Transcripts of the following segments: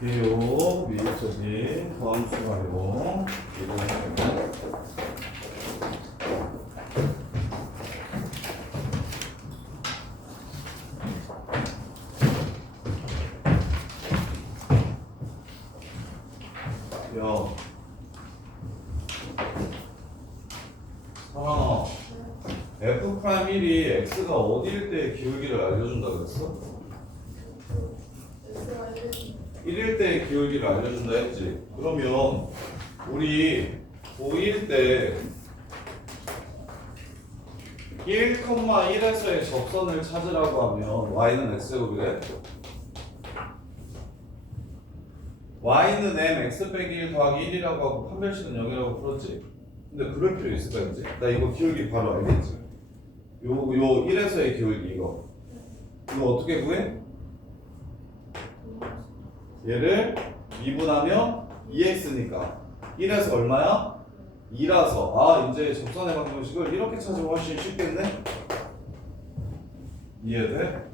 비교 미적인 더함수 활용 야 사랑아 F'1이 X가 어디일 때 기울기를 알려준다 그랬어? 1일 때 기울기를 알려준다 했지. 그러면 우리 고1 때 1,1에서의 접선을 찾으라고 하면 y는 x제곱이래. y는 m x 빼기 1 더하기 1이라고 하고 판별식은 0이라고 풀었지. 근데 그럴 필요 있을까 이제? 나 이거 기울기 바로 알겠지? 요 1에서의 기울기 이거 어떻게 구해? 얘를 미분하면 2x니까 1에서 얼마야? 2라서 이제 접선의 방정식을 이렇게 찾으면 훨씬 쉽겠네? 이해돼?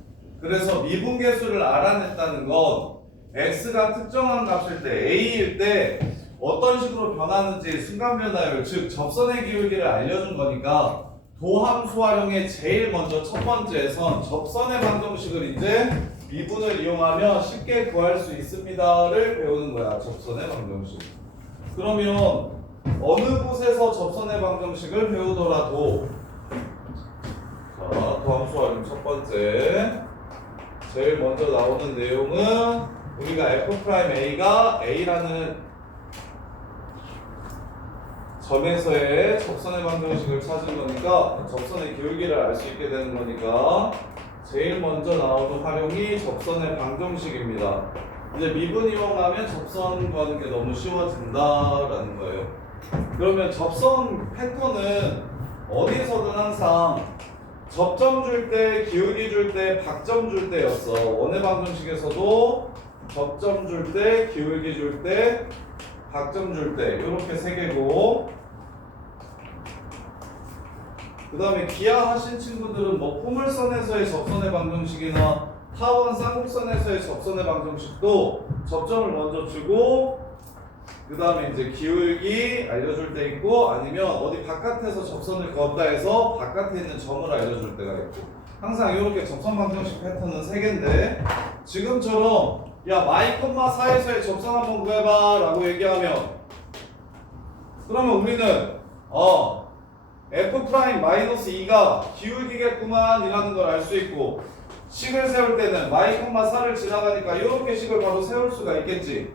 그래서 미분계수를 알아냈다는 건 x가 특정한 값일 때 a일 때 어떤 식으로 변하는지 순간변화율 즉 접선의 기울기를 알려준 거니까 도함수 활용의 제일 먼저 첫 번째에선 접선의 방정식을 이제 미분을 이용하면 쉽게 구할 수 있습니다를 배우는 거야. 접선의 방정식. 그러면 어느 곳에서 접선의 방정식을 배우더라도 자, 도함수 활용 첫 번째 제일 먼저 나오는 내용은 우리가 F'A가 A라는 점에서의 접선의 방정식을 찾은 거니까 접선의 기울기를 알 수 있게 되는 거니까 제일 먼저 나오는 활용이 접선의 방정식입니다. 이제 미분 이용하면 접선 구하는 게 너무 쉬워진다라는 거예요. 그러면 접선 패턴은 어디서든 항상 접점 줄 때, 기울기 줄 때, 박점 줄 때였어. 원의 방정식에서도 접점 줄 때, 기울기 줄 때, 박점 줄 때 이렇게 세 개고 그 다음에 기하하신 친구들은 뭐 포물선에서의 접선의 방정식이나 타원 쌍곡선에서의 접선의 방정식도 접점을 먼저 주고 그 다음에 이제 기울기 알려줄 때 있고 아니면 어디 바깥에서 접선을 그었다 해서 바깥에 있는 점을 알려줄 때가 있고 항상 이렇게 접선 방정식 패턴은 3개인데 지금처럼 야 마이 콤마 4에서의 접선 한번 구해봐 라고 얘기하면 그러면 우리는 F'-2가 기울기겠구만 이라는 걸 알 수 있고 식을 세울 때는 마이 콤마 4를 지나가니까 이렇게 식을 바로 세울 수가 있겠지.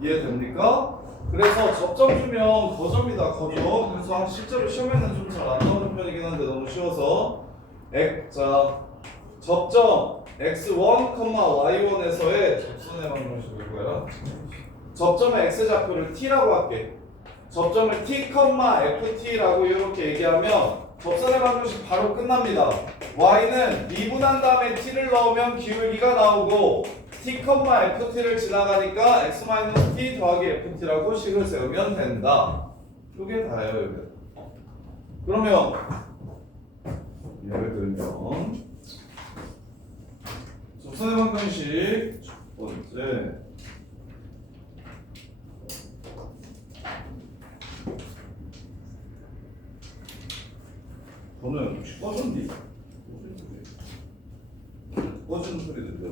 이해됩니까? 그래서 접점 주면 거점이다 거점. 그래서 실제로 시험에는 좀 잘 안 나오는 편이긴 한데 너무 쉬워서 자 접점 x1, y1에서의 접선의 방정식을 구해라. 접점의 x좌표를 t라고 할게. 접점을 t, ft라고 이렇게 얘기하면 접선의 방정식 바로 끝납니다. y는 미분한 다음에 t를 넣으면 기울기가 나오고 t, ft를 지나가니까 x-t 더하기 ft라고 식을 세우면 된다. 이게 다예요. 이게. 그러면 예를 들면 접선의 방정식 첫 번째 저는 혹시 꺼졌니? 꺼지는 소리 들려.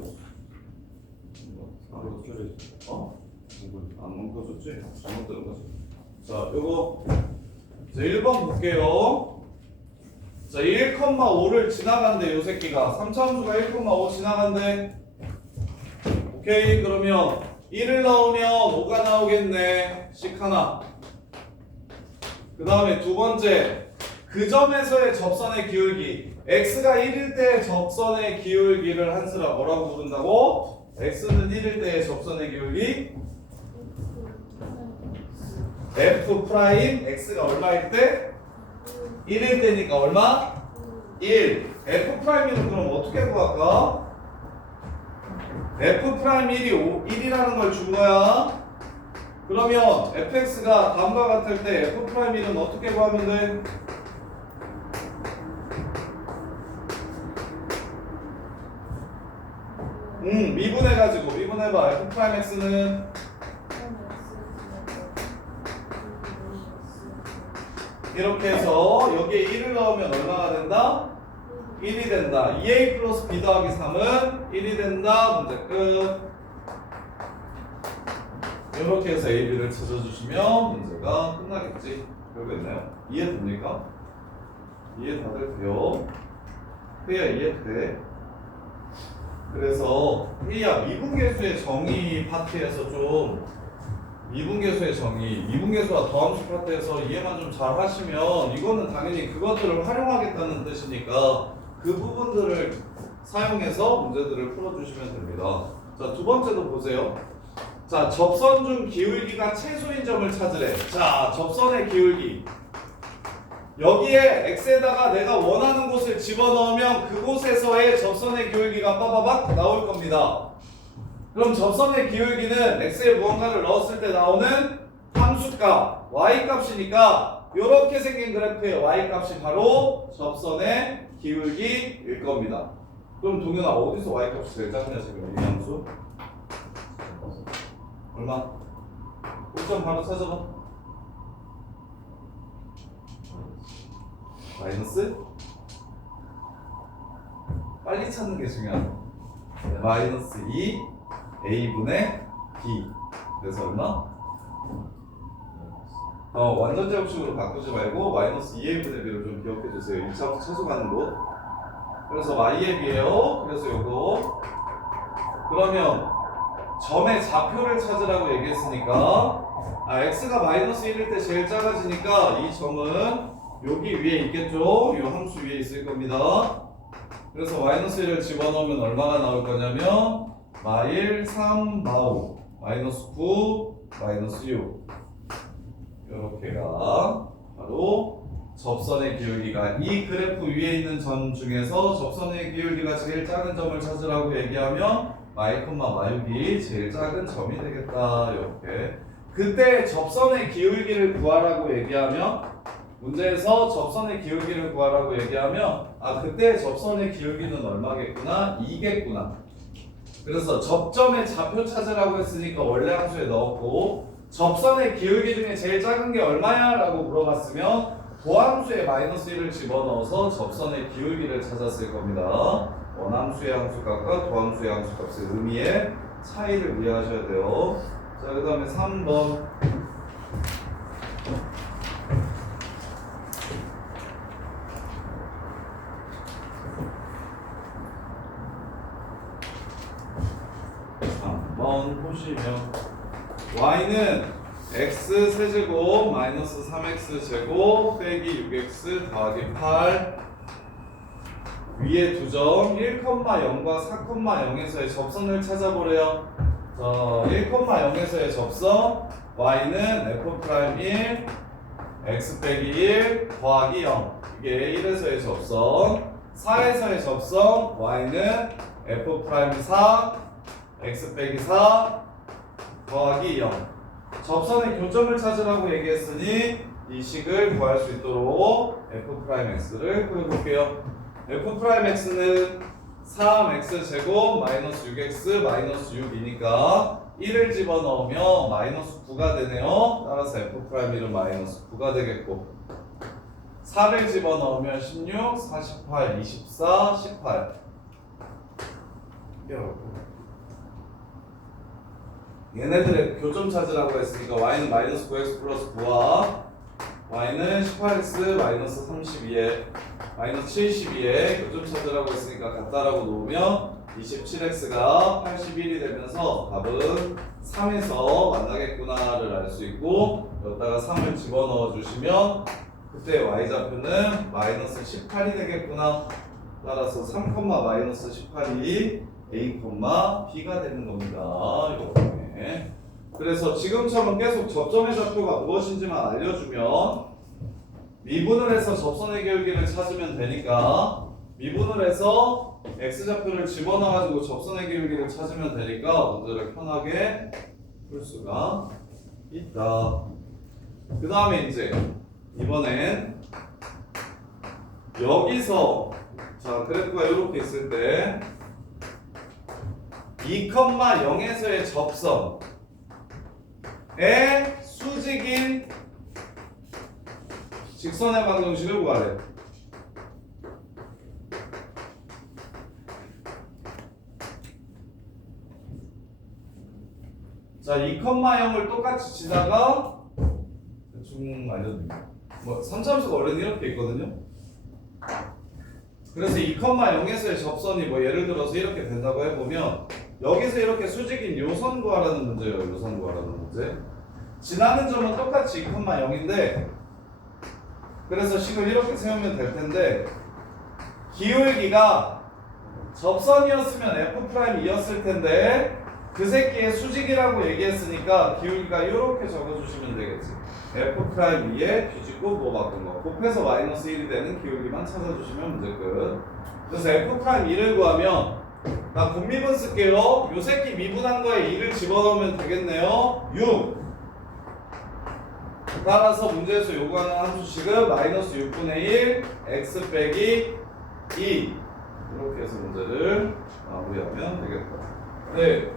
안 꺼졌지? 잘못 들은 거지. 자, 요거 자 1번 볼게요. 자, 1,5를 지나간대 요 새끼가 3차함수가 1,5 지나간대. 오케이. 그러면 1을 넣으면 5가 나오겠네. 식 하나. 그 다음에 두 번째 그 점에서의 접선의 기울기 x가 1일 때의 접선의 기울기를 한스라 뭐라고 부른다고? x는 1일 때의 접선의 기울기 F'X가 얼마일 때? 1일 때니까 얼마? 1 F'이는 그럼 어떻게 구할까? F'1이 1이라는 걸 준 거야. 그러면 fx가 다음과 같을 때 F'X는 어떻게 구하면 돼? 미분해가지고 미분해봐. f 프라임 x는 이렇게 해서 여기에 1을 넣으면 얼마가 된다? 1이 된다. 2a 플러스 b 더하기 3은 1이 된다. 문제 끝. 이렇게 해서 a, b를 찾아주시면 문제가 끝나겠지. 별거 있나요? 이해됩니까? 이해 다들 돼요? 회야 이해돼? 그래서 회야 미분계수의 정의 파트에서 좀 미분계수의 정의, 미분계수와 더함수 파트에서 이해만 좀 잘 하시면 이거는 당연히 그것들을 활용하겠다는 뜻이니까 그 부분들을 사용해서 문제들을 풀어주시면 됩니다. 자, 두 번째도 보세요. 자, 접선 중 기울기가 최소인 점을 찾으래. 자, 접선의 기울기. 여기에 x에다가 내가 원하는 곳을 집어넣으면 그곳에서의 접선의 기울기가 빠바박 나올 겁니다. 그럼 접선의 기울기는 x에 무언가를 넣었을 때 나오는 함수값 y값이니까 이렇게 생긴 그래프의 y값이 바로 접선의 기울기일 겁니다. 그럼 동현아 어디서 y값이 제일 작냐 지금 이 함수? 얼마? 5점 바로 찾아봐. 마이너스? 빨리 찾는 게 중요하다. 마이너스 2 a분의 b. 그래서 얼마? 완전 제곱식으로 바꾸지 말고 마이너스 2a분의 b를 좀 기억해 주세요. 1차부터 최소 가는 곳. 그래서 y의 b예요. 그래서 요거. 그러면 점의 좌표를 찾으라고 얘기했으니까 x가 마이너스 1일 때 제일 작아지니까 이 점은 여기 위에 있겠죠? 이 함수 위에 있을 겁니다. 그래서 마이너스 1을 집어넣으면 얼마가 나올 거냐면 마일 3 마오 마이너스 9 마이너스 6 이렇게가 바로 접선의 기울기가 이 그래프 위에 있는 점 중에서 접선의 기울기가 제일 작은 점을 찾으라고 얘기하면 마일, 마육이 제일 작은 점이 되겠다. 이렇게 그때 접선의 기울기를 구하라고 얘기하면 문제에서 접선의 기울기를 구하라고 얘기하면 그때 접선의 기울기는 얼마겠구나? 2겠구나. 그래서 접점의 좌표 찾으라고 했으니까 원래 함수에 넣었고 접선의 기울기 중에 제일 작은 게 얼마야? 라고 물어봤으면 도함수에 마이너스 1을 집어넣어서 접선의 기울기를 찾았을 겁니다. 원함수의 함수값과 도함수의 함수값의 의미의 차이를 이해하셔야 돼요. 자, 그 다음에 3번. 보시면 y는 x 세제곱 마이너스 3x 제곱 빼기 6x 더하기 8 위에 두 점 1,0과 4,0에서의 접선을 찾아보래요. 1,0에서의 접선 y는 f'1 x 빼기 1 더하기 0 이게 1에서의 접선 4에서의 접선 y는 f'4 x 빼기 4 더하기 0 접선의 교점을 찾으라고 얘기했으니 이 식을 구할 수 있도록 f'x를 구해볼게요. f'x는 3x 제곱 마이너스 6x 마이너스 6이니까 1을 집어넣으면 마이너스 9가 되네요. 따라서 f'1은 마이너스 9가 되겠고 4를 집어넣으면 16, 48, 24, 18 이렇게 얘네들의 교점 찾으라고 했으니까 y는 마이너스 9x 플러스 9와 y는 18x 마이너스 32에 마이너스 72에 교점 찾으라고 했으니까 같다라고 놓으면 27x가 81이 되면서 답은 3에서 만나겠구나를 알 수 있고 여기다가 3을 집어넣어 주시면 그때 y좌표는 마이너스 18이 되겠구나. 따라서 3, 마이너스 18이 a, b가 되는 겁니다. 이렇게. 그래서 지금처럼 계속 접점의 좌표가 무엇인지만 알려주면 미분을 해서 접선의 기울기를 찾으면 되니까 미분을 해서 x좌표를 집어넣어가지고 접선의 기울기를 찾으면 되니까 문제를 편하게 풀 수가 있다. 그 다음에 이제 이번엔 여기서 자 그래프가 이렇게 있을 때 2,0에서의 접선의 수직인 직선의 방정식을 구하래. 자, 2,0을 똑같이 치다가 대충 알려드립니다. 뭐 3차함수가 원래는 이렇게 있거든요. 그래서 2,0에서의 접선이 뭐 예를 들어서 이렇게 된다고 해보면 여기서 이렇게 수직인 요선 구하라는 문제예요. 요선 구하라는 문제. 지나는 점은 똑같이 2,0인데 그래서 식을 이렇게 세우면 될 텐데 기울기가 접선이었으면 F'이었을 텐데 그 새끼의 수직이라고 얘기했으니까 기울기가 이렇게 적어주시면 되겠지. F'2에 뒤집고 뭐 바꾼 거 곱해서 마이너스 1이 되는 기울기만 찾아주시면 문제 끝. 그래서 F'2를 구하면 나 곱미분 쓸게요. 요 새끼 미분한 거에 2를 집어넣으면 되겠네요. 6. 따라서 문제에서 요구하는 함수식은 마이너스 6분의 1 x 빼기 2 이렇게 해서 문제를 마무리하면 되겠다. 네.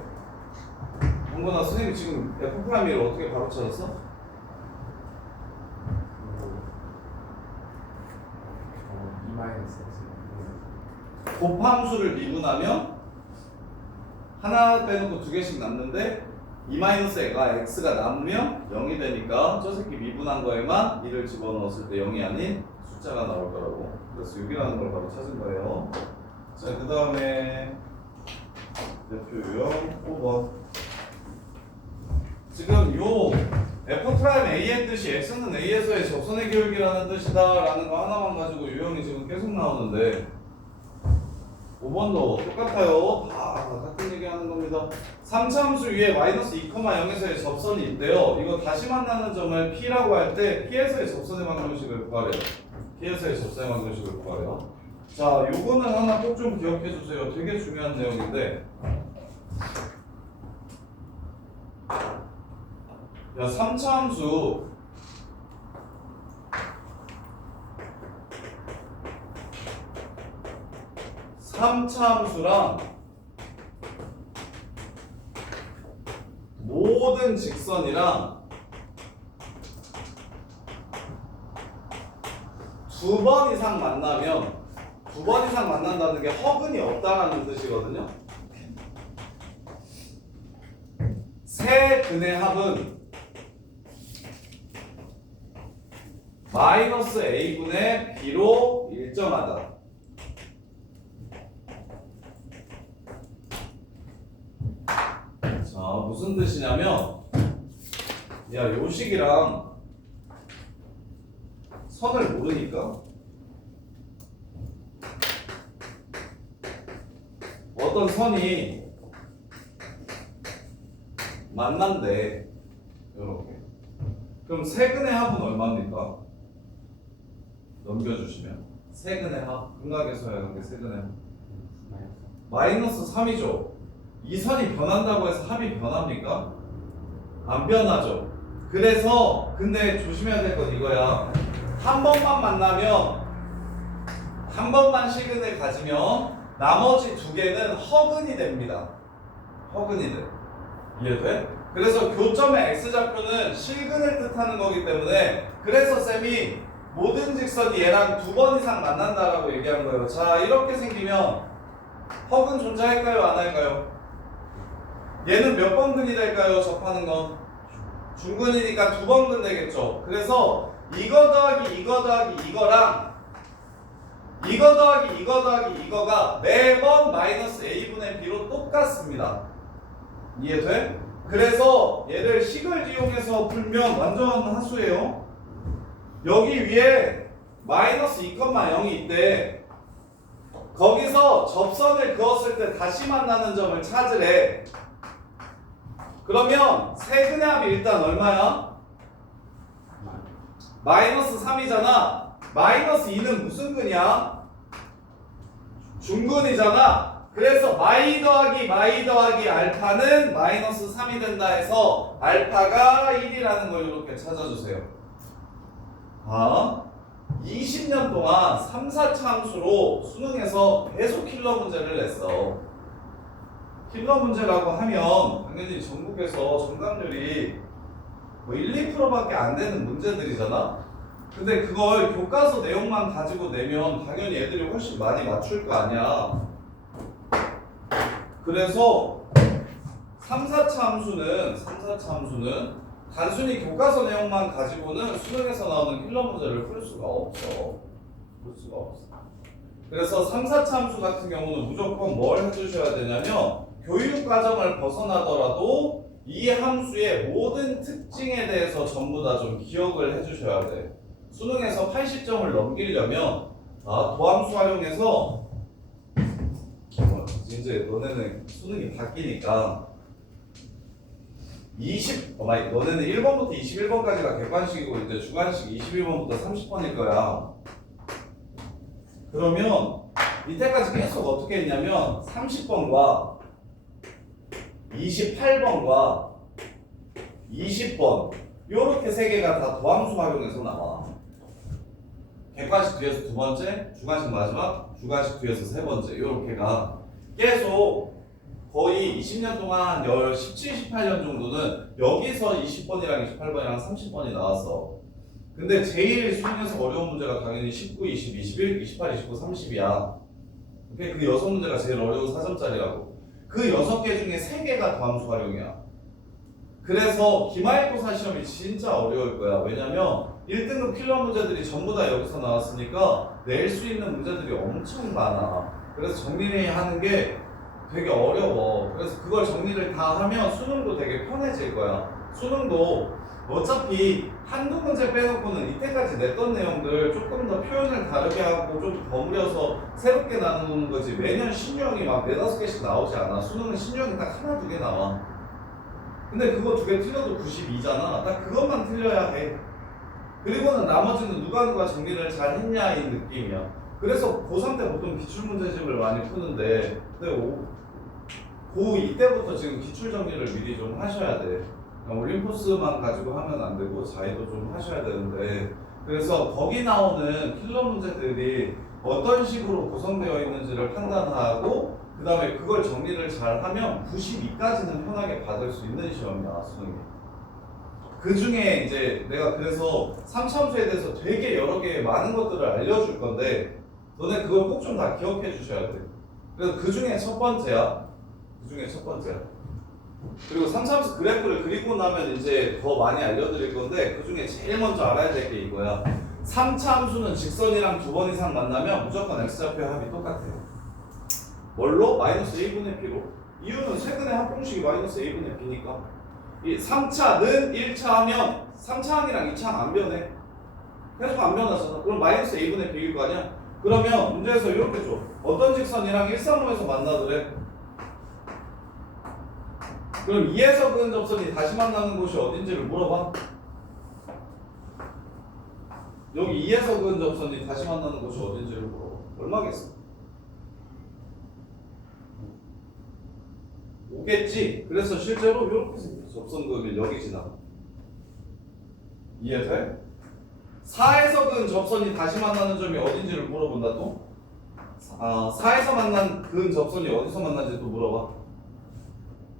홍건아 선생님이 지금 F'를 어떻게 바로 찾았어? 곱함수를 미분하면 하나 빼놓고 두 개씩 남는데 2-A가 X가 남으면 0이 되니까 저 새끼 미분한 거에만 2를 집어넣었을 때 0이 아닌 숫자가 나올 거라고. 그래서 6이라는 걸 바로 찾은 거예요. 자, 그 다음에 대표 유형 5번. 지금 요 F'A의 뜻이 X는 A에서의 접선의 기울기라는 뜻이다 라는 거 하나만 가지고 유형이 지금 계속 나오는데 5번도 똑같아요. 다 같은 얘기 하는 겁니다. 3차 함수 위에 마이너스 2,0에서의 접선이 있대요. 이거 다시 만나는 점을 P라고 할 때 P에서의 접선의 방정식을 구하래요. P에서의 접선의 방정식을 구하래요. 자, 요거는 하나 꼭 좀 기억해 주세요. 되게 중요한 내용인데 야, 3차 함수 함수랑 모든 직선이랑 두 번 이상 만나면 두 번 이상 만난다는 게 허근이 없다라는 뜻이거든요. 세 근의 합은 마이너스 a분의 b로 일정하다. 자, 무슨 뜻이냐면 야, 요식이랑 선을 모르니까 어떤 선이 만난대. 요렇게. 그럼 세근의 합은 얼마입니까? 넘겨주시면 세근의 합, 근각에서 해야 하는 게 세근의 합 마이너스 3이죠. 이 선이 변한다고 해서 합이 변합니까? 안 변하죠. 그래서 근데 조심해야 될 건 이거야. 한 번만 만나면 한 번만 실근을 가지면 나머지 두 개는 허근이 됩니다. 허근이 돼. 이해돼? 그래서 교점의 x좌표는 실근을 뜻하는 거기 때문에 그래서 쌤이 모든 직선이 얘랑 두 번 이상 만난다라고 얘기한 거예요. 자, 이렇게 생기면 허근 존재할까요? 안 할까요? 얘는 몇 번 근이 될까요? 접하는 건? 중근이니까 두 번 근 되겠죠. 그래서 이거 더하기 이거 더하기 이거랑 이거 더하기 이거 더하기 이거가 매번 마이너스 a분의 b로 똑같습니다. 이해돼? 그래서 얘를 식을 이용해서 풀면 완전 하수예요. 여기 위에 마이너스 2,0이 있대. 거기서 접선을 그었을 때 다시 만나는 점을 찾으래. 그러면 세근의 합이 일단 얼마야? 마이너스 3이잖아. 마이너스 2는 무슨 근이야? 중근이잖아. 그래서 마이 더하기 알파는 마이너스 3이 된다 해서 알파가 1이라는 걸 이렇게 찾아주세요. 20년 동안 3, 4차 함수로 수능에서 계속 킬러 문제를 냈어. 킬러 문제라고 하면 당연히 전국에서 정답률이 뭐 1, 2%밖에 안 되는 문제들이잖아. 근데 그걸 교과서 내용만 가지고 내면 당연히 애들이 훨씬 많이 맞출 거 아니야. 그래서 3, 4차 함수는 단순히 교과서 내용만 가지고는 수능에서 나오는 킬러 문제를 풀 수가 없어. 그래서 3, 4차 함수 같은 경우는 무조건 뭘 해주셔야 되냐면 교육 과정을 벗어나더라도 이 함수의 모든 특징에 대해서 전부 다 좀 기억을 해주셔야 돼. 수능에서 80점을 넘기려면 도함수 활용해서 이제 너네는 수능이 바뀌니까 너네는 1번부터 21번까지가 객관식이고 이제 주관식 21번부터 30번일 거야. 그러면 이때까지 계속 어떻게 했냐면 30번과 28번과 20번 요렇게 세 개가 다 도함수 활용해서 나와. 객관식 뒤에서 두 번째, 주관식 마지막, 주관식 뒤에서 세 번째 요렇게가 계속 거의 20년 동안 17, 18년 정도는 여기서 20번이랑 28번이랑 30번이 나왔어. 근데 제일 수능에서 어려운 문제가 당연히 19, 20, 21, 28, 29, 30이야. 그 6문제가 제일 어려운 4점짜리라고. 그 6개 중에 3개가 도함수 활용이야. 그래서 기말고사 시험이 진짜 어려울 거야. 왜냐면 1등급 킬러 문제들이 전부 다 여기서 나왔으니까 낼 수 있는 문제들이 엄청 많아. 그래서 정리를 하는 게 되게 어려워. 그래서 그걸 정리를 다 하면 수능도 되게 편해질 거야. 수능도 어차피 한두 문제 빼놓고는 이때까지 냈던 내용들 조금 더 표현을 다르게 하고 좀 버무려서 새롭게 나누는 거지. 매년 신유형이 막 4-5개씩 나오지 않아. 수능은 신유형이 딱 하나, 2개 나와. 근데 그거 2개 틀려도 92잖아. 딱 그것만 틀려야 해. 그리고는 나머지는 누가 정리를 잘 했냐 이 느낌이야. 그래서 고3 때 보통 기출문제집을 많이 푸는데 근데 고2 때부터 지금 기출 정리를 미리 좀 하셔야 돼. 올림포스만 가지고 하면 안 되고 자의도 좀 하셔야 되는데 그래서 거기 나오는 킬러 문제들이 어떤 식으로 구성되어 있는지를 판단하고 그 다음에 그걸 정리를 잘 하면 92까지는 편하게 받을 수 있는 시험이야 수능이. 그 중에 이제 내가 그래서 3차 함수에 대해서 되게 여러 개 많은 것들을 알려줄 건데 너네 그걸 꼭 좀 다 기억해 주셔야 돼. 그래서 그 중에 첫 번째야. 그리고 3차 함수 그래프를 그리고 나면 이제 더 많이 알려드릴 건데 그 중에 제일 먼저 알아야 될 게 이거야. 3차 함수는 직선이랑 2번 이상 만나면 무조건 x좌표의 합이 똑같아요. 뭘로? 마이너스 a분의 b로. 이유는 최근에 합공식이 마이너스 a분의 b니까. 이 3차는 1차 하면 3차항이랑 2차항 안 변해. 계속 안 변하잖아. 그럼 마이너스 a분의 b일 거 아니야? 그러면 문제에서 이렇게 줘. 어떤 직선이랑 135에서 만나더래. 그럼 2에서 그은 접선이 다시 만나는 곳이 어딘지를 물어봐. 여기 2에서 그은 접선이 다시 만나는 곳이 어딘지를 물어봐. 얼마겠어? 오겠지? 그래서 실제로 이렇게 생겼어. 접선 그으면 여기 지나가. 이해돼? 4에서 그은 접선이 다시 만나는 점이 어딘지를 물어본다 또? 4에서 만난 그은 접선이 어디서 만난지 또 물어봐.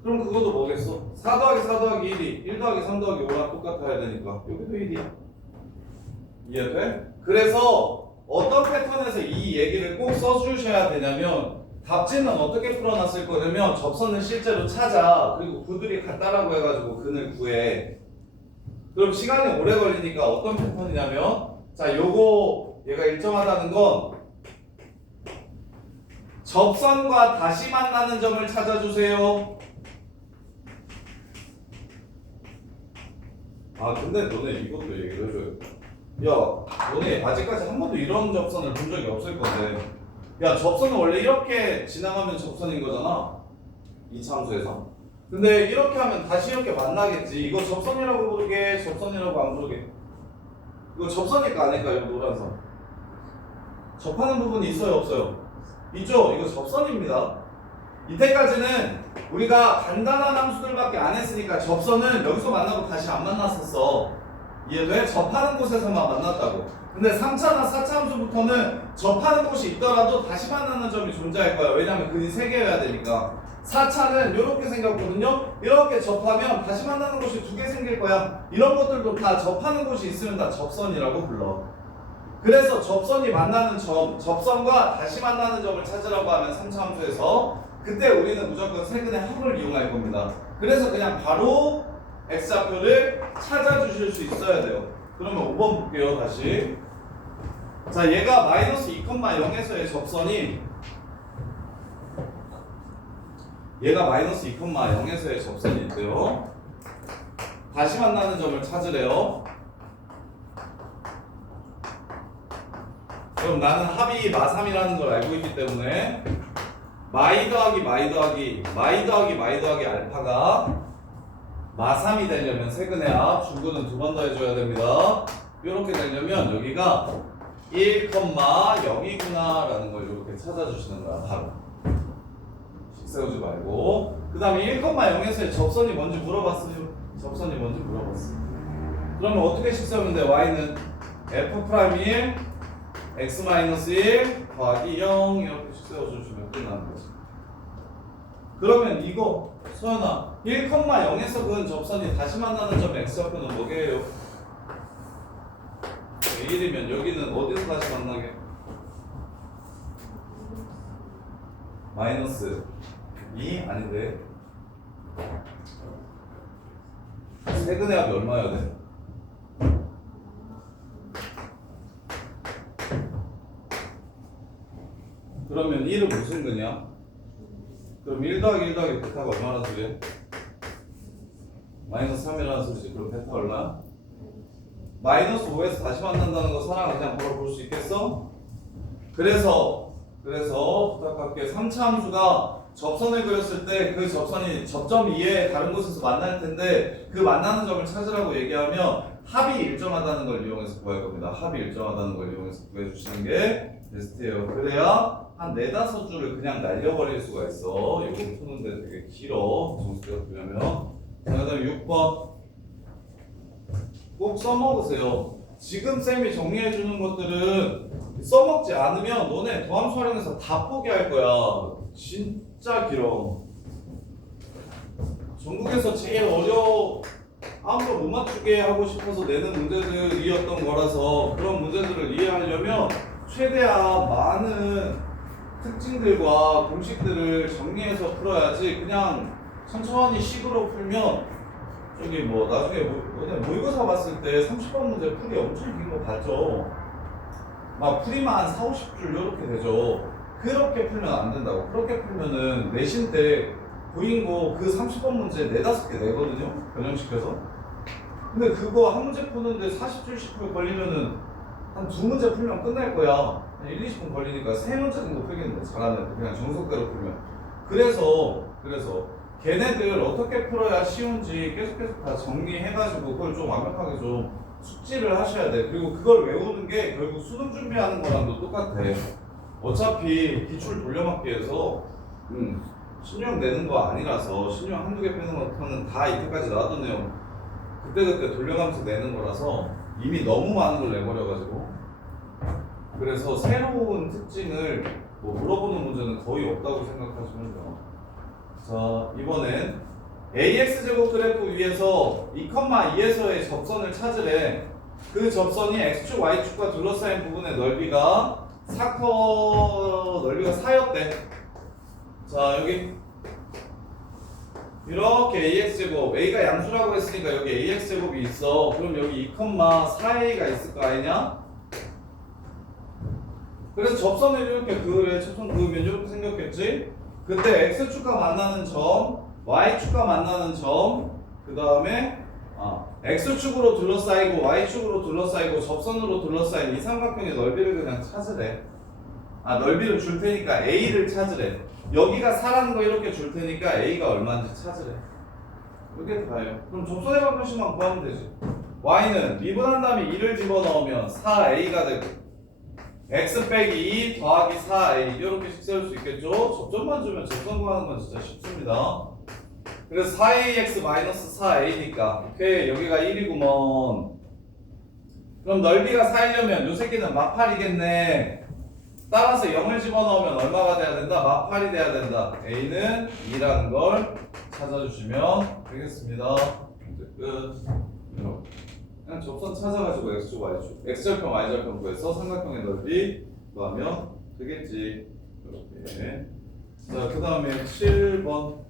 그럼 그것도 뭐겠어? 4 더하기 4 더하기 1이 1 더하기 3 더하기 5랑 똑같아야 되니까 여기도 1이야. 이해돼? 그래서 어떤 패턴에서 이 얘기를 꼭 써주셔야 되냐면 답지는 어떻게 풀어놨을 거냐면 접선을 실제로 찾아. 그리고 구들이 같다라고 해가지고 근을 구해. 그럼 시간이 오래 걸리니까 어떤 패턴이냐면 자 요거 얘가 일정하다는 건 접선과 다시 만나는 점을 찾아주세요. 근데 너네 이것도 얘기를 해줘야겠다. 야 너네 아직까지 한 번도 이런 접선을 본 적이 없을 건데 야 접선은 원래 이렇게 지나가면 접선인 거잖아 2차 함수에서. 근데 이렇게 하면 다시 이렇게 만나겠지. 이거 접선이라고 부르게 접선이라고 안 부르게? 이거 접선일까 아닐까? 이거 노란선 접하는 부분이 있어요 없어요? 있죠? 이거 접선입니다. 이때까지는 우리가 간단한 함수들밖에 안 했으니까 접선은 여기서 만나고 다시 안 만났었어. 이해돼? 접하는 곳에서만 만났다고. 근데 3차나 4차 함수부터는 접하는 곳이 있더라도 다시 만나는 점이 존재할 거야. 왜냐면 근이 3개여야 되니까. 4차는 이렇게 생겼거든요. 이렇게 접하면 다시 만나는 곳이 두 개 생길 거야. 이런 것들도 다 접하는 곳이 있으면 다 접선이라고 불러. 그래서 접선이 만나는 점, 접선과 다시 만나는 점을 찾으라고 하면 3차 함수에서 그때 우리는 무조건 세근의 합을 이용할 겁니다. 그래서 그냥 바로 x좌표를 찾아주실 수 있어야 돼요. 그러면 5번 볼게요. 다시. 자, 얘가 마이너스 2,0에서의 접선이 얘가 마이너스 2,0에서의 접선이 있대요. 다시 만나는 점을 찾으래요. 그럼 나는 합이 마3이라는 걸 알고 있기 때문에 마이 더하기 알파가 마3이 되려면 세근의 합 중근은 두 번 더 해줘야 됩니다. 이렇게 되려면 여기가 1,0이구나 라는 걸 이렇게 찾아주시는 거야. 바로 식 세우지 말고. 그 다음에 1,0에서의 접선이 뭔지 물어봤어요. 접선이 뭔지 물어봤어. 그러면 어떻게 식 세우면 돼? y는 f'1 x-1 더하기 0 이렇게 식 세워주시면 끝나는 거지. 그러면 이거 소연아 1,0에서 그은 접선이 다시 만나는 점 x좌표는 뭐게요? 1이면 여기는 어디서 다시 만나게? 마이너스 2? 아닌데 세근의 합이 얼마여야 돼? 그러면 1은 무슨 근이야? 그럼 1 더하기 1 더하기 베타가 얼마나 소리야? 마이너스 3이라는 소리지. 그럼 베타 얼마야? 마이너스 5에서 다시 만난다는 거 사람 그냥 바로 볼 수 있겠어? 그래서 부탁할게. 3차 함수가 접선을 그렸을 때 그 접선이 접점 이외에 다른 곳에서 만날 텐데 그 만나는 점을 찾으라고 얘기하면 합이 일정하다는 걸 이용해서 구할 겁니다. 합이 일정하다는 걸 이용해서 구해주시는 게 베스트예요. 그래야 한 4-5줄을 그냥 날려버릴 수가 있어. 이거 푸는데 되게 길어. 정수대가 풀려면. 자, 그 다음에 6번 꼭 써먹으세요. 지금 쌤이 정리해주는 것들은 써먹지 않으면 너네 도함수 활용해서 다 포기할 거야. 진짜 길어. 전국에서 제일 아무도 못 맞추게 하고 싶어서 내는 문제들이었던 거라서 그런 문제들을 이해하려면 최대한 많은 특징들과 공식들을 정리해서 풀어야지 그냥 천천히 식으로 풀면 저기 뭐 나중에 모의고사 봤을 때 30번 문제 풀이 엄청 긴 거 봤죠. 막 풀이만 한 40-50줄 이렇게 되죠. 그렇게 풀면 안 된다고. 그렇게 풀면은 내신 때 보인고 그 30번 문제 4-5개 내거든요. 변형시켜서. 근데 그거 한 문제 푸는데 40줄, 10분 걸리면은 한 2문제 풀면 끝날 거야. 1-20분 걸리니까 3문제 정도 풀겠는데 잘하면 그냥 정석대로 풀면. 그래서 걔네들 어떻게 풀어야 쉬운지 계속 다 정리해가지고 그걸 좀 완벽하게 좀 숙지를 하셔야 돼. 그리고 그걸 외우는 게 결국 수능 준비하는 거랑도 똑같아. 어차피 기출 돌려막기에서 신유형 내는 거 아니라서 신유형 한두 개 빼는 것은 다 이때까지 나왔던 내용 그때 돌려가면서 내는 거라서 이미 너무 많은 걸 내버려가지고 그래서 새로운 특징을 뭐 물어보는 문제는 거의 없다고 생각하시면 돼요. 자, 이번엔 AX제곱 그래프 위에서 2,2에서의 접선을 찾으래. 그 접선이 X축, Y축과 둘러싸인 부분의 넓이가 4였대. 자, 여기 이렇게 AX제곱, A가 양수라고 했으니까 여기 AX제곱이 있어. 그럼 여기 2,4A가 있을 거 아니냐? 그래서 접선을 이렇게 그으래. 접선 그으면 이렇게 생겼겠지? 그때 X축과 만나는 점, Y축과 만나는 점, 그 다음에 X축으로 둘러싸이고 Y축으로 둘러싸이고 접선으로 둘러싸인 이 삼각형의 넓이를 그냥 찾으래. 넓이를 줄 테니까 A를 찾으래. 여기가 4라는 거 이렇게 줄 테니까 A가 얼마인지 찾으래. 이렇게 가요. 그럼 접선의 방정식만 구하면 되지. Y는 미분한 다음에 2를 집어넣으면 4A가 되고 x 빼기 2 더하기 4a 이렇게 식 세울 수 있겠죠? 접점만 주면 접선 구하는 건 진짜 쉽습니다. 그래서 4ax 마이너스 4a니까 오케이 여기가 1이구먼. 그럼 넓이가 4이려면 요 새끼는 막 8이겠네. 따라서 0을 집어넣으면 얼마가 돼야 된다? 마8이 돼야 된다. A는 2라는 걸 찾아주시면 되겠습니다. 이제 끝. 이렇게. 그냥 접선 찾아가지고 X축, Y축. X절편, Y절편 구해서 삼각형의 넓이 구하면 되겠지. 이렇게. 자, 그 다음에 7번.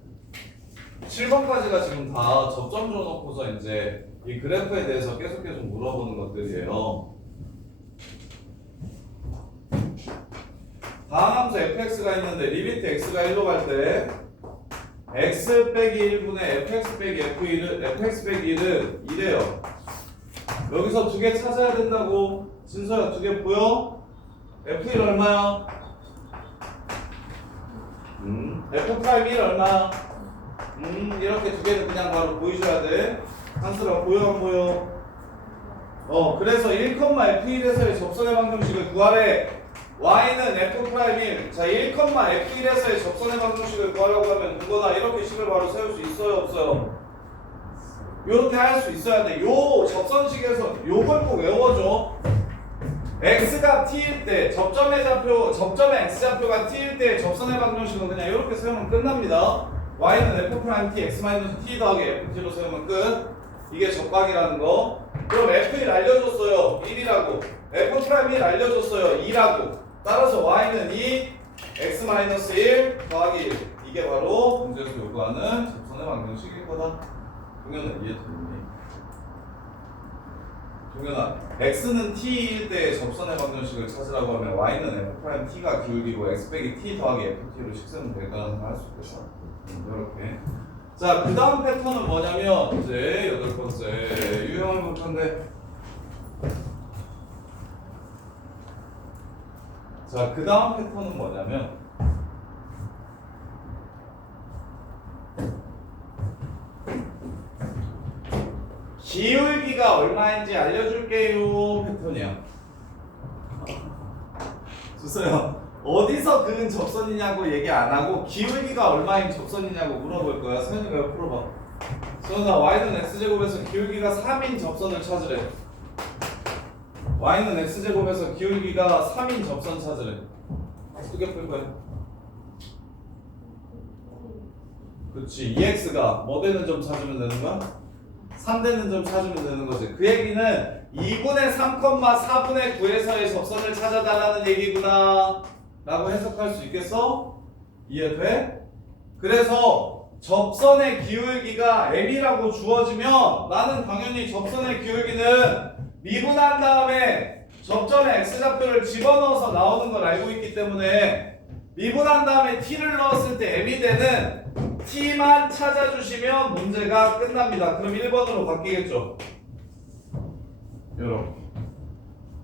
7번까지가 지금 다 접점 줘놓고서 이제 이 그래프에 대해서 계속 물어보는 것들이에요. 다음 함수 fx가 있는데 리미트 x가 1로 갈 때 x 빼기 1분의 fx 빼기 f1은 2래요. 여기서 두 개 찾아야 된다고. 진서야, 두 개 보여? f1 얼마야? f'1 얼마야? 이렇게 두 개는 그냥 바로 보이셔야 돼. 한수가 보여 안 보여? 그래서 1,f1에서의 접선의 방정식을 구하래. y는 f'1. 자, 1,f1에서의 접선의 방정식을 구하려고 하면 누구나 이렇게 식을 바로 세울 수 있어요, 없어요? 요렇게 할 수 있어야 돼. 요 접선식에서 요걸 꼭 외워줘. x가 t일 때, 접점의 x좌표가 t일 때 접선의 방정식은 그냥 이렇게 세우면 끝납니다. y는 f' t, x-t 더하기 ft로 세우면 끝. 이게 접각이라는 거. 그럼 f1 알려줬어요. 1이라고. f'1 알려줬어요. 2라고. 따라서 y는 2, x-1 더하기 1. 이게 바로 문제에서 요구하는 접선의 방정식일 거다. 동현아, 이해되니? 동현아, x는 t일 때 접선의 방정식을 찾으라고 하면 y는 f''t가 기울기고 x 빼기 t 더하기 ft로 식세면 될까 할 수 있겠어. 이렇게. 자, 그 다음 패턴은 뭐냐면 이제 8번째 유형을 볼 건데, 자, 그 다음 패턴은 뭐냐면 기울기가 얼마인지 알려줄게요 패턴이야. 주세요. 어디서 그은 접선이냐고 얘기 안 하고 기울기가 얼마인 접선이냐고 물어볼 거야. 서현이가 이거 풀어봐. 서현아, y는 x제곱에서 기울기가 3인 접선을 찾으래. y는 x제곱에서 기울기가 3인 접선 찾으래. 어떻게 풀 거야? 그렇지. 2x가 뭐 되는 점 찾으면 되는 거야? 3 되는 점 찾으면 되는 거지. 그 얘기는 2분의 3,4분의 9에서의 접선을 찾아달라는 얘기구나 라고 해석할 수 있겠어? 이해돼? 그래서 접선의 기울기가 m이라고 주어지면 나는 당연히 접선의 기울기는 미분한 다음에 접점의 x좌표를 집어넣어서 나오는 걸 알고 있기 때문에 미분한 다음에 t를 넣었을 때 m이 되는 t만 찾아주시면 문제가 끝납니다. 그럼 1번으로 바뀌겠죠? 이렇게.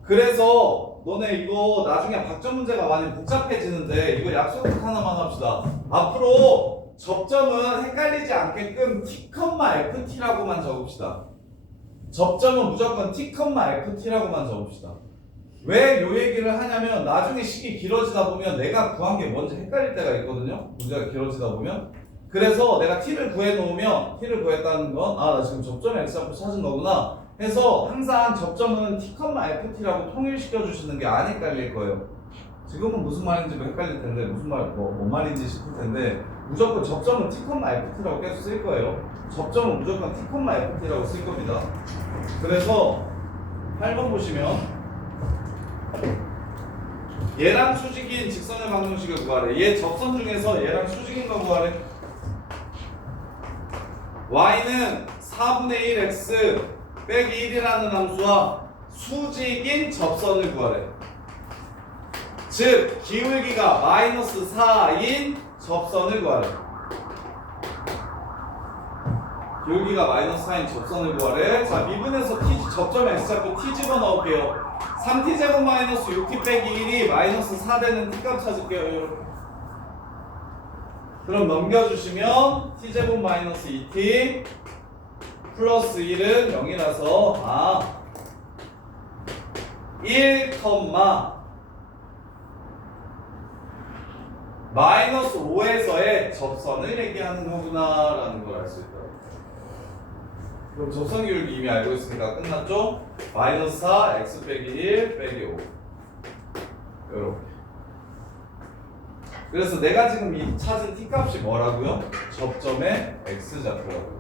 그래서 너네 이거 나중에 박점 문제가 많이 복잡해지는데 이거 약속 하나만 합시다. 앞으로 접점은 헷갈리지 않게끔 t,ft라고만 적읍시다. 접점은 무조건 t,ft라고만 적읍시다. 왜 요 얘기를 하냐면 나중에 식이 길어지다 보면 내가 구한 게 뭔지 헷갈릴 때가 있거든요. 문제가 길어지다 보면. 그래서 내가 t를 구해놓으면 t를 구했다는 건 나 지금 접점의 x좌표 찾은 거구나 해서 항상 접점은 t,ft라고 통일시켜 주시는 게 안 헷갈릴 거예요. 지금은 무슨 말인지 헷갈릴 텐데 무슨 말, 뭔 말인지 싶을 텐데 무조건 접점은 t,ft라고 계속 쓸 거예요. 접점은 무조건 t,ft라고 쓸 겁니다. 그래서 8번 보시면 얘랑 수직인 직선의 방정식을 구하래. 얘 접선 중에서 얘랑 수직인 거 구하래. y는 4분의 1x 빼기 1이라는 함수와 수직인 접선을 구하래. 즉 기울기가 마이너스 4인 접선을 구하래. 기울기가 마이너스 4인 접선을 구하래. 자, 미분에서 t 접점에 x좌표 t 집어넣을게요. 3t제곱 마이너스 6t 빼기 1이 마이너스 4 되는 t값 찾을게요. 이렇게. 그럼 넘겨주시면 t제곱 마이너스 2t 플러스 1은 0이라서 1, 마이너스 5에서의 접선을 얘기하는 거구나 라는 걸 알 수 있다. 그럼 접선 기울기 이미 알고 있으니까 끝났죠? 마이너스 4, x 빼기 1 빼기 5 이렇게. 그래서 내가 지금 이 찾은 t 값이 뭐라고요? 접점의 x좌표라고요.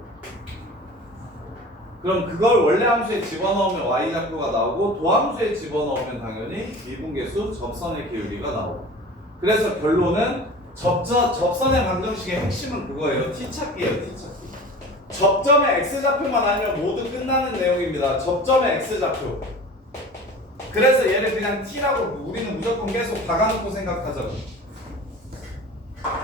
그럼 그걸 원래 함수에 집어넣으면 y좌표가 나오고 도함수에 집어넣으면 당연히 미분계수 접선의 기울기가 나오고. 그래서 결론은 접선의 방정식의 핵심은 그거예요. t 찾기예요. t 찾기. 접점의 x좌표만 알면 모두 끝나는 내용입니다. 접점의 x좌표. 그래서 얘를 그냥 t라고 우리는 무조건 계속 박아놓고 생각하자고.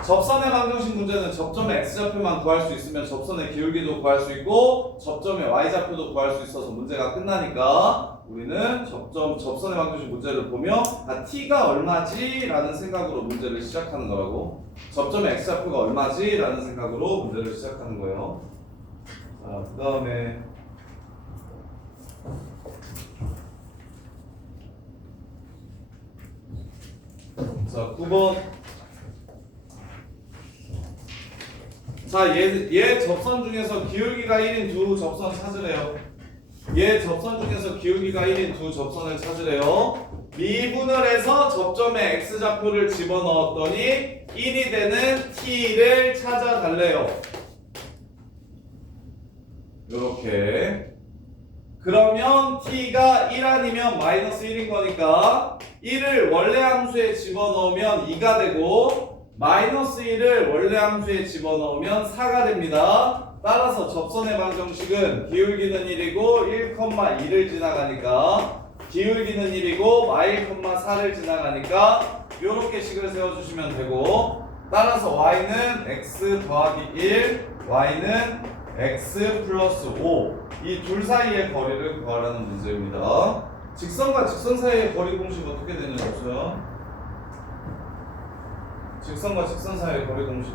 접선의 방정식 문제는 접점의 x좌표만 구할 수 있으면 접선의 기울기도 구할 수 있고 접점의 y좌표도 구할 수 있어서 문제가 끝나니까 우리는 접선의 방정식 문제를 보며 t가 얼마지? 라는 생각으로 문제를 시작하는 거라고. 접점의 x좌표가 얼마지? 라는 생각으로 문제를 시작하는 거예요. 자, 그 다음에 자, 9번. 자, 얘 접선 중에서 기울기가 1인 두 접선 찾으래요. 얘 접선 중에서 기울기가 1인 두 접선을 찾으래요. 미분을 해서 접점의 x좌표를 집어넣었더니 1이 되는 t를 찾아달래요. 요렇게. 그러면 t가 1 아니면 마이너스 1인 거니까 1을 원래 함수에 집어넣으면 2가 되고 마이너스 1을 원래 함수에 집어넣으면 4가 됩니다. 따라서 접선의 방정식은 기울기는 1이고 1,2를 지나가니까 기울기는 1이고 y,4를 지나가니까 요렇게 식을 세워주시면 되고 따라서 y는 x 더하기 1, y는 x 플러스 5 이 둘 사이의 거리를 구하라는 문제입니다. 직선과 직선 사이의 거리 공식 어떻게 되는지 보세요. 직선과 직선 사이의 거리 공식.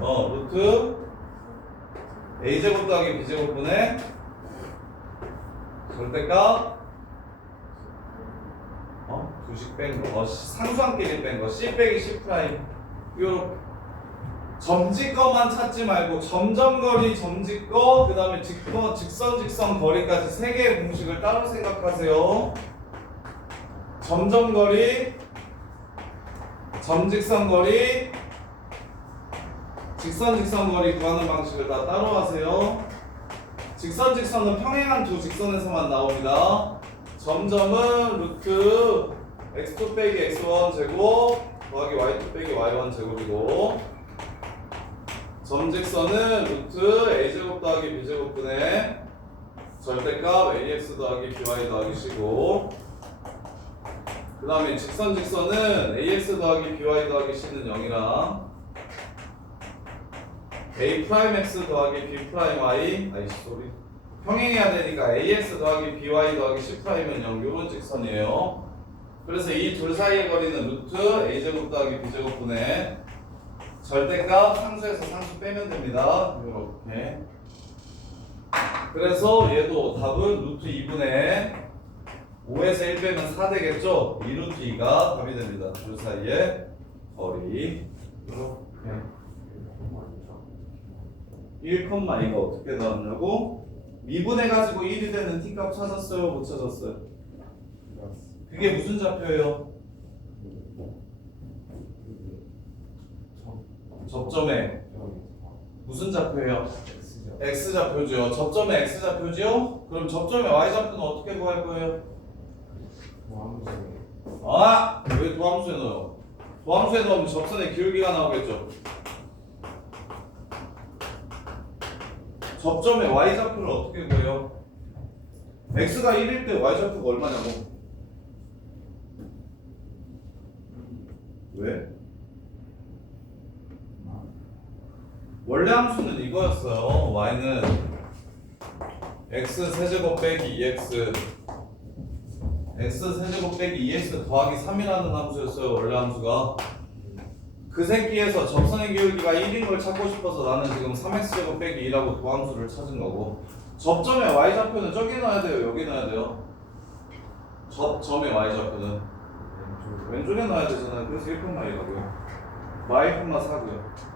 루트 a제곱 더하기 b제곱분의 절대값 두식 뺀 거, 상수함끼리 뺀 거, c 빼기 c 프라임. 요렇게 점지거만 찾지 말고 점점거리 점지거 그 다음에 직선 거리까지 세 개의 공식을 따로 생각하세요. 점점거리, 점직선거리, 직선거리 구하는 방식을 다 따로 하세요. 직선은 평행한 두 직선에서만 나옵니다. 점점은 루트 x2 빼기 x1 제곱 더하기 y2 빼기 y1 제곱이고 점직선은 루트 a제곱 더하기 b제곱분의 절대값 ax 더하기 by 더하기 c고 그 다음에 직선은 ax 더하기 by 더하기 c는 0이랑 a 프라임 x 더하기 b 프라임 y 평행해야 되니까 ax 더하기 by 더하기 c 프라임은 0 요런 직선이에요. 그래서 이 둘 사이의 거리는 루트 a제곱 더하기 b제곱분의 절대값 상수에서 상수 빼면 됩니다. 이렇게. 그래서 얘도 답은 루트 2분의 5에서 1 빼면 4 되겠죠? 2루트 2가 답이 됩니다. 둘 사이의 거리. 이렇게. 1,2가 어떻게 나왔냐고? 미분해가지고 1이 되는 t값 찾았어요? 못 찾았어요? 그게 무슨 좌표예요? 접점의 무슨 좌표예요? x좌표죠. 접점의 x좌표죠? 그럼 접점의 y좌표는 어떻게 구할 거예요? 왜 도함수에 넣어요? 도함수에 넣으면 접선의 기울기가 나오겠죠? 접점의 y좌표를 어떻게 구해요? x가 1일 때 y좌표가 얼마냐고? 왜? 원래 함수는 이거였어요. y는 x 세제곱 빼기 2x x 세제곱 빼기 2x 더하기 3이라는 함수였어요. 원래 함수가. 그 새끼에서 접선의 기울기가 1인 걸 찾고 싶어서 나는 지금 3x제곱 빼기 2라고 도함수를 찾은 거고 접점의 y좌표는 저기 넣어야 돼요? 여기 넣어야 돼요? 접점의 y좌표는 왼쪽에 넣어야 되잖아요. 그래서 1,2라고요. y,4고요.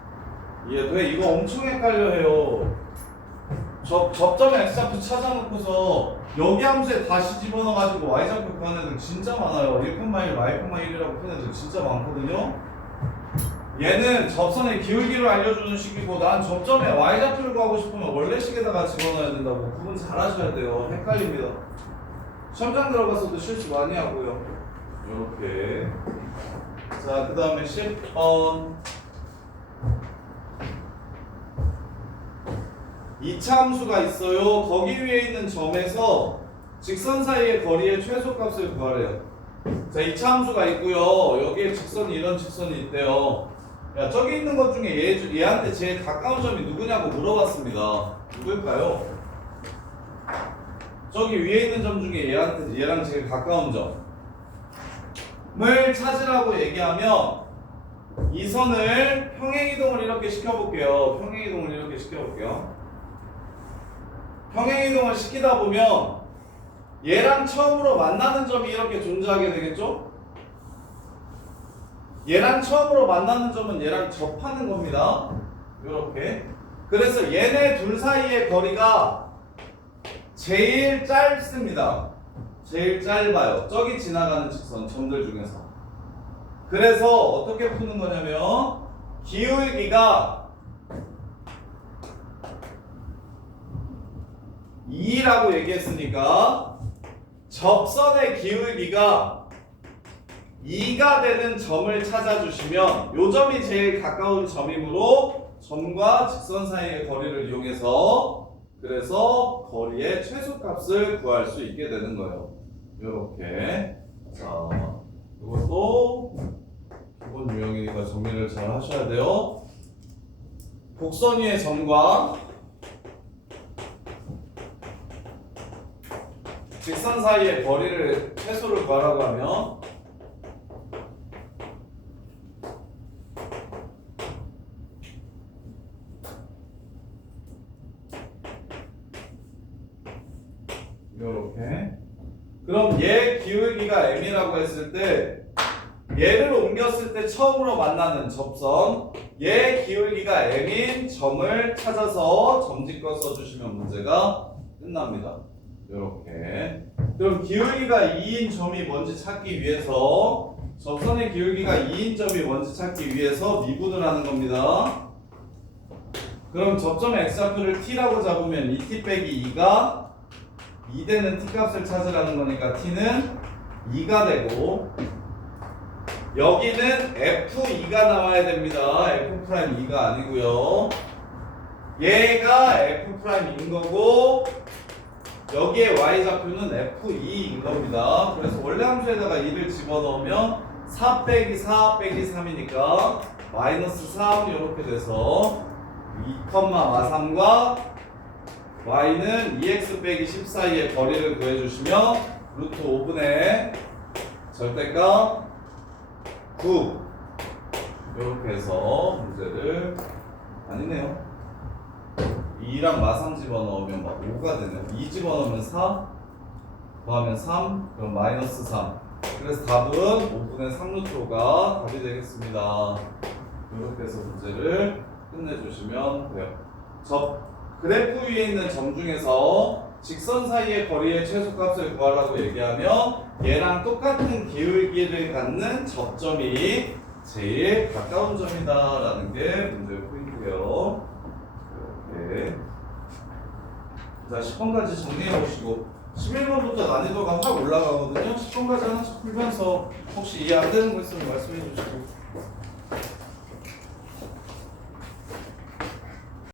이해돼? 이거 엄청 헷갈려 해요. 접점의 x좌표 찾아놓고서 여기 함수에 다시 집어넣어가지고 y좌표 구하는 애들 진짜 많아요. 1,1, y,1이라고 푸는 애들 진짜 많거든요. 얘는 접선의 기울기를 알려주는 식이고 난 접점의 y좌표를 구하고 싶으면 원래 식에다가 집어넣어야 된다고. 구분 잘 하셔야 돼요. 헷갈립니다. 시험장 들어가서도 실수 많이 하고요. 이렇게. 자, 그 다음에 10번. 2차 함수가 있어요. 거기 위에 있는 점에서 직선 사이의 거리의 최소값을 구하래요. 자, 2차 함수가 있고요. 여기에 직선이 이런 직선이 있대요. 야, 저기 있는 것 중에 얘한테 제일 가까운 점이 누구냐고 물어봤습니다. 누구일까요? 저기 위에 있는 점 중에 얘랑 제일 가까운 점을 찾으라고 얘기하면 이 선을 평행이동을 이렇게 시켜볼게요. 평행이동을 시키다 보면 얘랑 처음으로 만나는 점이 이렇게 존재하게 되겠죠? 얘랑 처음으로 만나는 점은 얘랑 접하는 겁니다. 이렇게. 그래서 얘네 둘 사이의 거리가 제일 짧습니다. 제일 짧아요. 저기 지나가는 직선 점들 중에서. 그래서 어떻게 푸는 거냐면 기울기가 2라고 얘기했으니까 접선의 기울기가 2가 되는 점을 찾아주시면 요 점이 제일 가까운 점이므로 점과 직선 사이의 거리를 이용해서 그래서 거리의 최소값을 구할 수 있게 되는 거예요. 요렇게. 자, 이것도 기본 유형이니까 정리를 잘 하셔야 돼요. 곡선 위의 점과 직선 사이의 거리를 최소를 구하라고 하면 이렇게. 그럼 얘 기울기가 m이라고 했을 때 얘를 옮겼을 때 처음으로 만나는 접선 얘 기울기가 m인 점을 찾아서 점집과 써주시면 문제가 끝납니다. 이렇게. 그럼 기울기가 2인 점이 뭔지 찾기 위해서 접선의 기울기가 2인 점이 뭔지 찾기 위해서 미분을 하는 겁니다. 그럼 접점의 x좌표를 t라고 잡으면 2t 빼기 2가 2 되는 t값을 찾으라는 거니까 t는 2가 되고 여기는 f2가 나와야 됩니다. f'2가 아니고요. 얘가 f'인 거고 여기에 y좌표는 f2인 겁니다. 그래서 원래 함수에다가 2를 집어넣으면 4 빼기 4 빼기 3이니까 마이너스 3 이렇게 돼서 2, 마3과 y는 2x 빼기 10 사이의 거리를 구해주시면 루트 5분의 절대값 9 이렇게 해서 문제를 아니네요. 2랑 마3 집어넣으면 막 5가 되네요. 2 집어넣으면 4 더하면 3 그럼 마이너스 3 그래서 답은 5분의 3루트가 답이 되겠습니다. 이렇게 해서 문제를 끝내주시면 돼요. 그래프 위에 있는 점 중에서 직선 사이의 거리의 최소값을 구하라고 얘기하면 얘랑 똑같은 기울기를 갖는 접점이 제일 가까운 점이다 라는 게 문제의 포인트고요. 이렇게. 자, 10번까지 정리해 보시고 11번부터 난이도가 확 올라가거든요. 10번까지 하나씩 풀면서 혹시 이해 안 되는 거 있으면 말씀해 주시고